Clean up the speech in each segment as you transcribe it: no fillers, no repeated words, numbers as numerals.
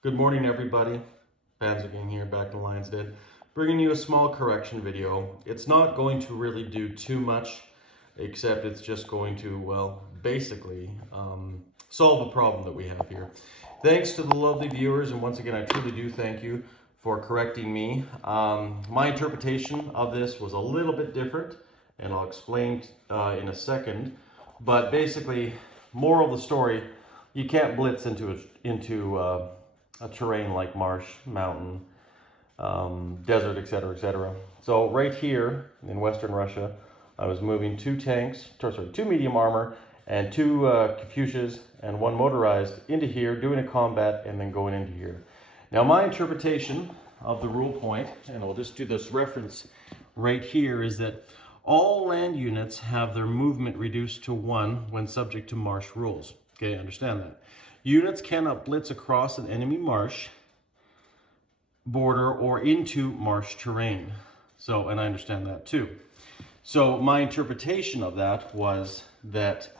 Good morning, everybody. Panzerking here, back in Lions Den, bringing you a small correction video. It's not going to really do too much, except it's just going to, well, basically solve a problem that we have here. Thanks to the lovely viewers, and once again, I truly do thank you for correcting me. My interpretation of this was a little bit different, and I'll explain in a second. But basically, moral of the story: you can't blitz into a terrain like marsh, mountain, desert, etc., etc. So right here in Western Russia, I was moving two medium armor and two Katyushas and one motorized into here, doing a combat and then going into here. Now my interpretation of the rule point, and I'll just do this reference right here, is that all land units have their movement reduced to 1 when subject to marsh rules. Okay, understand that. Units cannot blitz across an enemy marsh border or into marsh terrain. So, and I understand that too. So my interpretation of that was that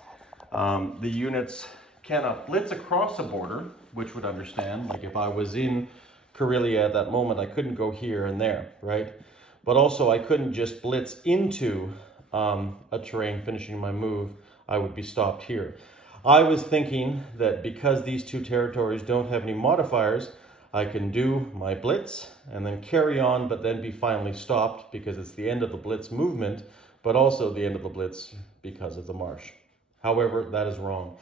the units cannot blitz across a border, which would understand, like if I was in Karelia at that moment, I couldn't go here and there, right? But also I couldn't just blitz into a terrain finishing my move. I would be stopped here. I was thinking that because these two territories don't have any modifiers, I can do my blitz and then carry on, but then be finally stopped because it's the end of the blitz movement, but also the end of the blitz because of the marsh. However, that is wrong.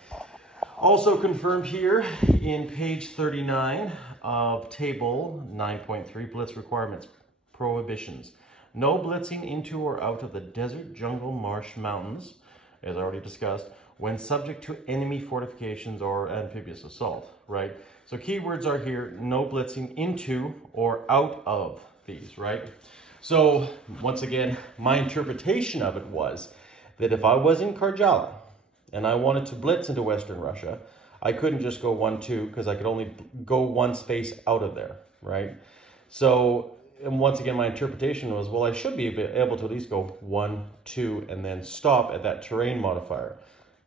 Also confirmed here in page 39 of table 9.3, blitz requirements, prohibitions. No blitzing into or out of the desert, jungle, marsh, mountains, as already discussed, when subject to enemy fortifications or amphibious assault, right? So keywords are here: no blitzing into or out of these, right? So once again, my interpretation of it was that if I was in Karjala and I wanted to blitz into Western Russia, I couldn't just go 1-2 because I could only go one space out of there, right? So, and once again, my interpretation was, well, I should be able to at least go 1-2 and then stop at that terrain modifier.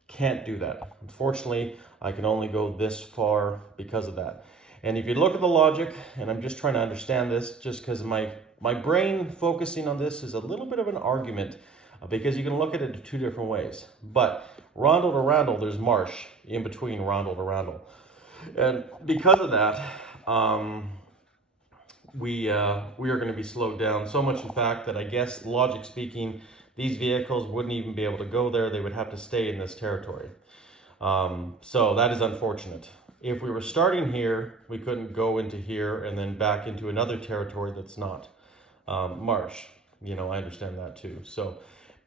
Can't do that. Unfortunately, I can only go this far because of that. And if you look at the logic, and I'm just trying to understand this, just because my brain focusing on this is a little bit of an argument, because you can look at it two different ways. But Rondel to Randall, there's marsh in between Rondel to Randall. And because of that, we are going to be slowed down so much, in fact, that I guess, logic speaking, these vehicles wouldn't even be able to go there. They would have to stay in this territory. So that is unfortunate. If we were starting here, we couldn't go into here and then back into another territory that's not marsh. You know, I understand that too. So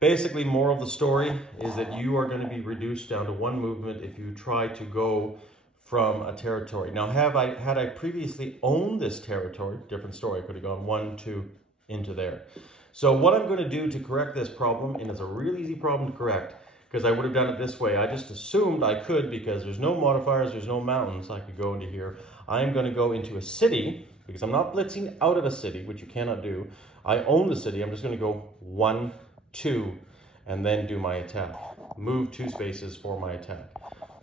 basically, moral of the story is that you are going to be reduced down to one movement if you try to go from a territory. Now, had I previously owned this territory, different story. I could have gone 1-2 into there. So what I'm going to do to correct this problem, and it's a really easy problem to correct, because I would have done it this way. I just assumed I could, because there's no modifiers, there's no mountains, I could go into here. I'm going to go into a city, because I'm not blitzing out of a city, which you cannot do. I own the city. I'm just going to go 1-2 and then do my attack. Move 2 spaces for my attack,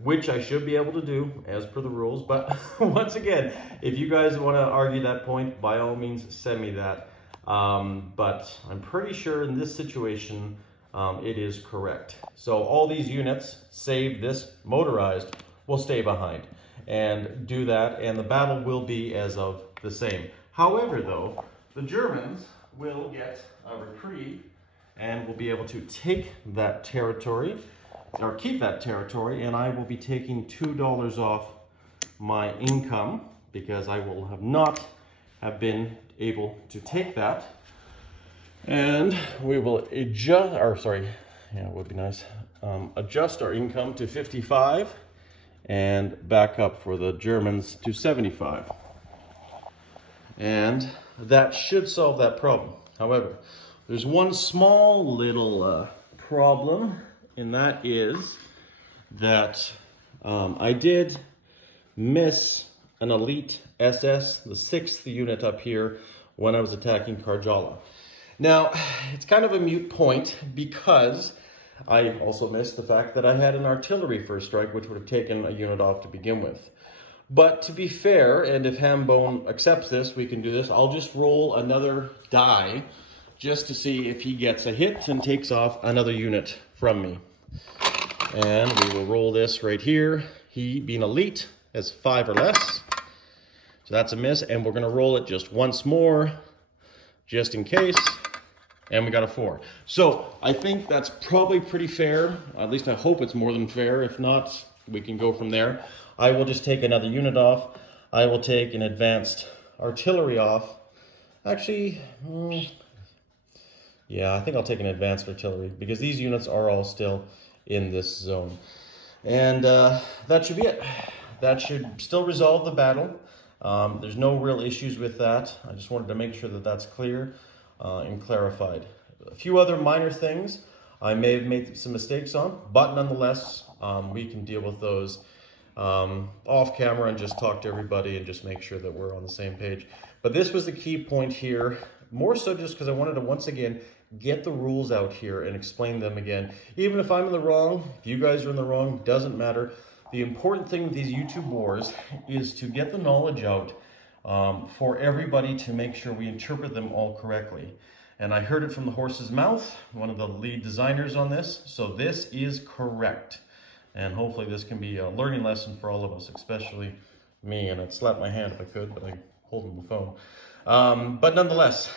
which I should be able to do as per the rules. But once again, if you guys want to argue that point, by all means, send me that. But I'm pretty sure in this situation, it is correct. So all these units, save this motorized, will stay behind and do that, and the battle will be as of the same. However, though, the Germans will get a reprieve and will be able to take that territory, or keep that territory, and I will be taking $2 off my income because I will not have been able to take that. And we will adjust, it would be nice, adjust our income to 55 and back up for the Germans to 75. And that should solve that problem. However, there's one small little problem, and that is that I did miss an elite SS, the 6th unit up here, when I was attacking Karjala. Now, it's kind of a moot point because I also missed the fact that I had an artillery first strike, which would have taken a unit off to begin with. But to be fair, and if Hambone accepts this, we can do this. I'll just roll another die just to see if he gets a hit and takes off another unit from me. And we will roll this right here. He, being elite, has 5 or less. So that's a miss, and we're gonna roll it just once more, just in case. And we got a 4. So I think that's probably pretty fair. At least I hope it's more than fair. If not, we can go from there. I will just take another unit off. I will take an advanced artillery off. Actually, yeah, I think I'll take an advanced artillery because these units are all still in this zone. And that should be it. That should still resolve the battle. There's no real issues with that. I just wanted to make sure that that's clear and clarified. A few other minor things I may have made some mistakes on, but nonetheless, we can deal with those off camera and just talk to everybody and just make sure that we're on the same page. But this was the key point here, more so just because I wanted to once again get the rules out here and explain them again. Even if I'm in the wrong, if you guys are in the wrong, doesn't matter. The important thing with these YouTube wars is to get the knowledge out for everybody to make sure we interpret them all correctly. And I heard it from the horse's mouth, one of the lead designers on this, so this is correct. And hopefully this can be a learning lesson for all of us, especially me. And I'd slap my hand if I could, but I'm holding the phone. But nonetheless,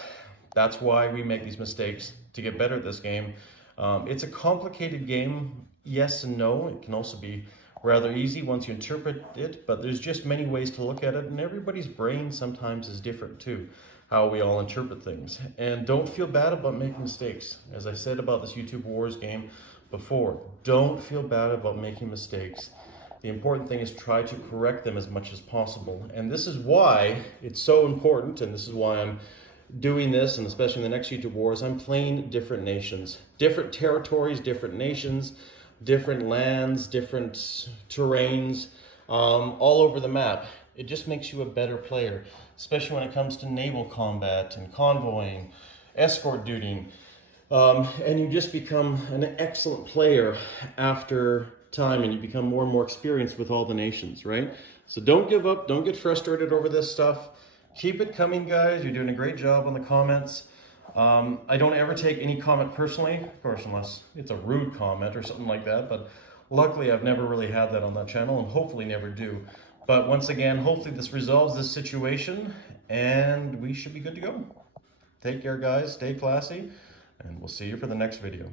that's why we make these mistakes, to get better at this game. It's a complicated game, yes and no. It can also be rather easy once you interpret it, but there's just many ways to look at it, and everybody's brain sometimes is different too, how we all interpret things. And don't feel bad about making mistakes. As I said about this YouTube Wars game before, don't feel bad about making mistakes. The important thing is try to correct them as much as possible. And this is why it's so important, and this is why I'm doing this, and especially in the next YouTube Wars, I'm playing different nations, different territories, different nations, different lands, different terrains, all over the map. It just makes you a better player, especially when it comes to naval combat and convoying, escort duty. And you just become an excellent player after time, and you become more and more experienced with all the nations, right? So don't give up, don't get frustrated over this stuff. Keep it coming, guys. You're doing a great job on the comments. I don't ever take any comment personally, of course, unless it's a rude comment or something like that, but luckily I've never really had that on that channel, and hopefully never do. But once again, hopefully this resolves this situation, and we should be good to go. Take care, guys. Stay classy, and we'll see you for the next video.